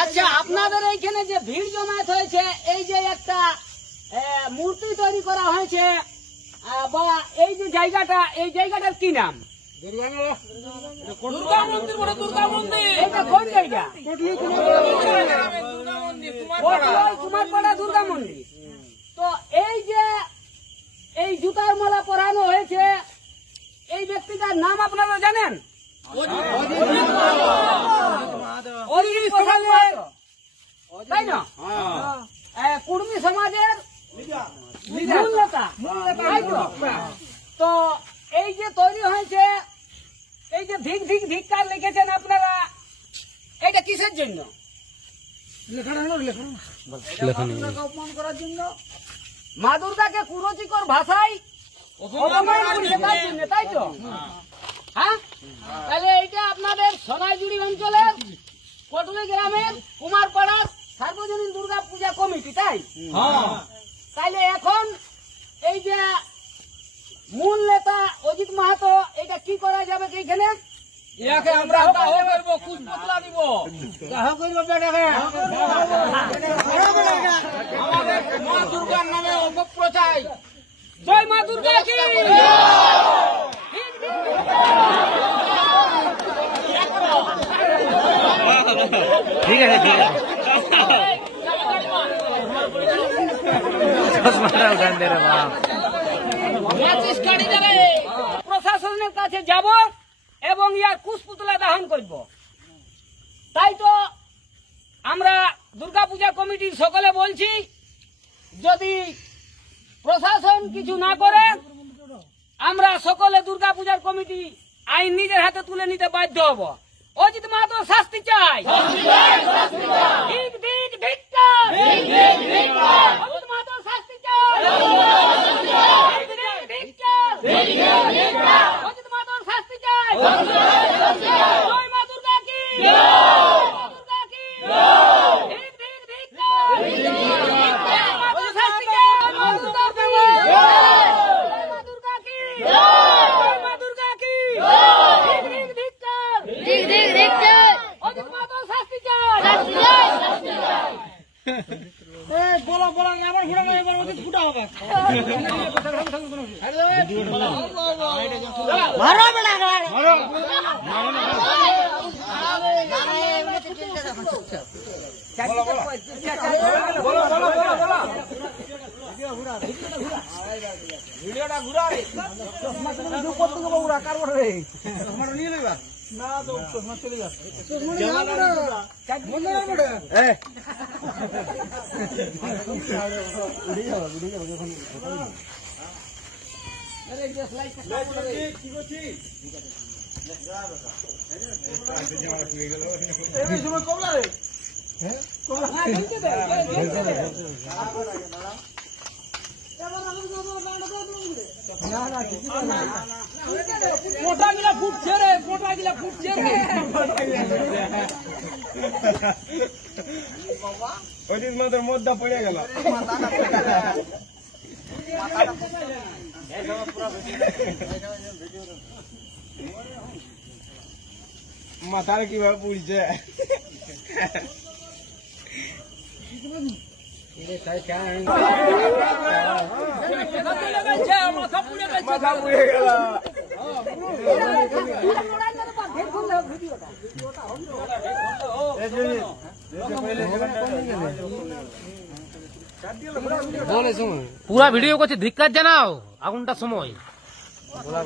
আচ্ছা, আপনাদের এইখানে যে ভিড় জমায়েত হয়েছে, এই যে একটা মূর্তি তৈরি করা হয়েছে বা এই যে জায়গাটা, এই জায়গাটার কি নাম? দুর্গা মন্দির। এটা কোন জায়গা? কুমারপাড়া দুর্গা মন্দির। তো এই যে এই জুতার মালা পরানো হয়েছে, এই ব্যক্তিটার নাম আপনারা জানেন? তাই না? কুর্মী সমাজের তো এই যে তৈরি হয়েছে, এই যে ধিক্কার লিখেছেন আপনারা, এটা কিসের জন্য? অপমান করার জন্য, মা দুর্গাকে কুরুচিকর ভাষায় অপমান করছে তাই জন্য, তাই তো? হ্যাঁ, তাহলে এইটা আপনাদের সোনাইজুড়ি অঞ্চলের কটুলি গ্রামের কুমারপাড়ার সার্বজনীন দুর্গা পূজা কমিটি, তাই? তাইলে এখন এই যে মূল নেতা অজিত মাহাতো, এটা কি করা যাবে? এইখানে আমরা আমাদের মা দুর্গার নামে অপপ্রচার। জয় মা দুর্গা কি! ঠিক আছে, ঠিক আছে। প্রশাসনের কাছে যাব এবং ইয়ার কুশপুতলা দাহন করব। তাই তো আমরা দুর্গাপূজা কমিটির সকলে বলছি, যদি প্রশাসন কিছু না করে, আমরা সকলে দুর্গাপূজার কমিটি আইন নিজের হাতে তুলে নিতে বাধ্য হব। অজিত মাহাতো শাস্তি চাই। অজিত মাহাতো শাস্তি চাই। অজিত মাহাতো শাস্তি চাই। জয় মা দুর্গা কি! দুর্গা কি! শাস্তি চাই। মা দুর্গা কি! মা দুর্গা কি! অজিত মাহাতো শাস্তি চাই। ভিডিওটা ঘুরা রে নিয়ে লইবা না তো চশমা চলে যাচ্ছে। মোটা গিলা ফুটছে রে, মোটা গিলা ফুটছে রে। অজিত মাত্র মধ্যা পড়ে গেল। মাথার কিভাবে পুড়ছে। মাথা পুড়ে গেল। পুরা ভিডিও করছে, ধিক্কার জানাও। আগুনটা সময় বলা